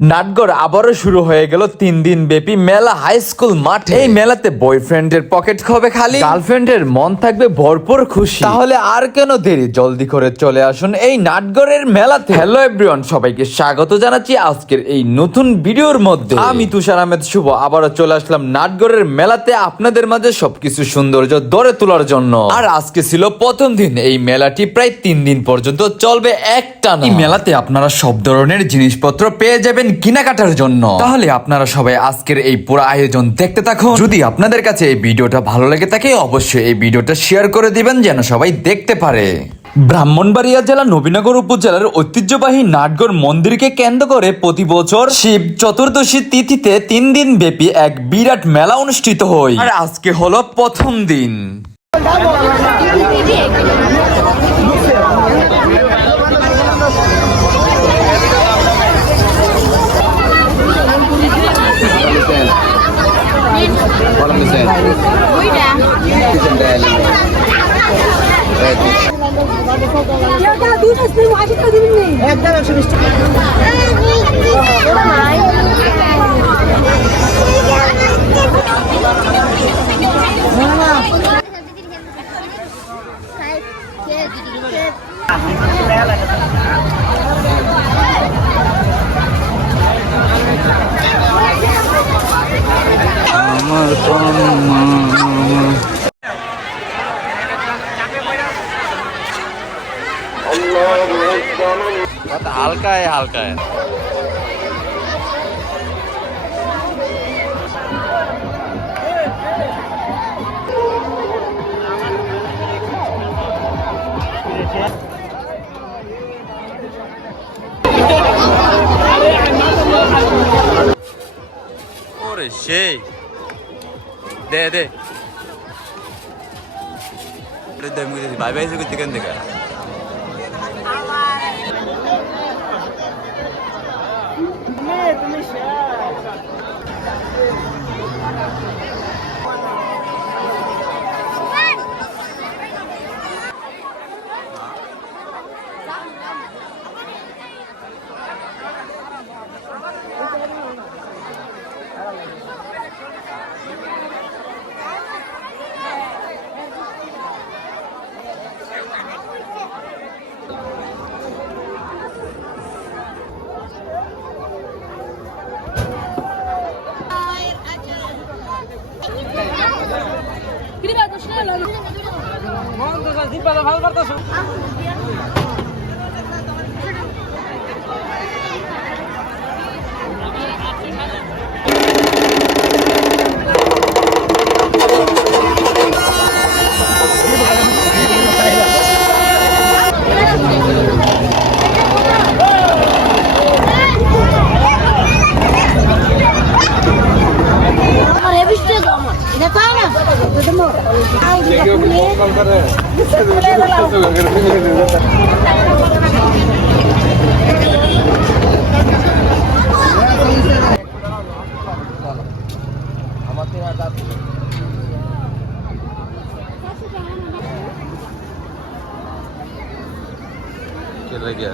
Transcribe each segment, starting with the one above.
নাটগড় আবারও শুরু হয়ে গেল 3 দিন ব্যাপী মেলা হাই স্কুল মাঠে। এই মেলাতে বয়ফ্রেন্ডের পকেট হবে খালি, গার্লফ্রেন্ডের মন থাকবে ভরপুর খুশি। তাহলে আর কেন দেরি, জলদি করে চলে আসুন এই নাটগড়ের মেলাতে। হ্যালো এভরিওয়ান, সবাইকে স্বাগত জানাচ্ছি আজকের এই নতুন ভিডিওর মধ্যে। আমি তুষার আহমেদ শুভ আবারও চলে আসলাম নাটগড়ের মেলাতে আপনাদের মাঝে সবকিছু সৌন্দর্য ধরে তোলার জন্য। আর আজকে ছিল প্রথম দিন। এই মেলাটি প্রায় 3 দিন পর্যন্ত চলবে একটানা। এই মেলাতে আপনারা সব ধরনের জিনিসপত্র পেয়ে যাবেন কেনাকাটার জন্য। তাহলে আপনারা সবাই আজকের এই পুরো আয়োজন দেখতে থাকুন। যদি আপনাদের কাছে এই ভিডিওটা ভালো লেগে থাকে অবশ্যই এই ভিডিওটা শেয়ার করে দিবেন যেন সবাই দেখতে পারে। ব্রাহ্মণবাড়িয়া জেলা নবীনগর উপজেলার ঐতিহ্যবাহী নাটগড় মন্দিরকে কেন্দ্র করে প্রতি বছর শিব চতুর্দশী তিথিতে 3 দিন ব্যাপী এক বিরাট মেলা অনুষ্ঠিত হয়। আর আজকে হলো প্রথম দিন। হালকা है হালকা है ওরে সেই দে দে দে মুই ভাই ভাই করতে কেন দেখা गया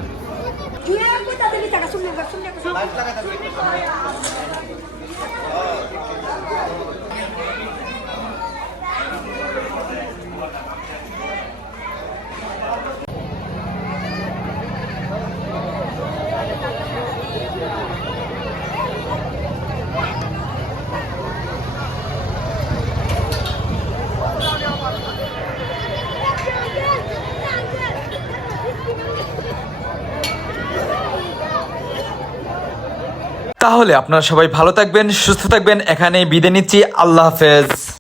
তাহলে আপনারা সবাই ভালো থাকবেন, সুস্থ থাকবেন। এখানেই বিদায় নিচ্ছি। আল্লাহ হাফেজ।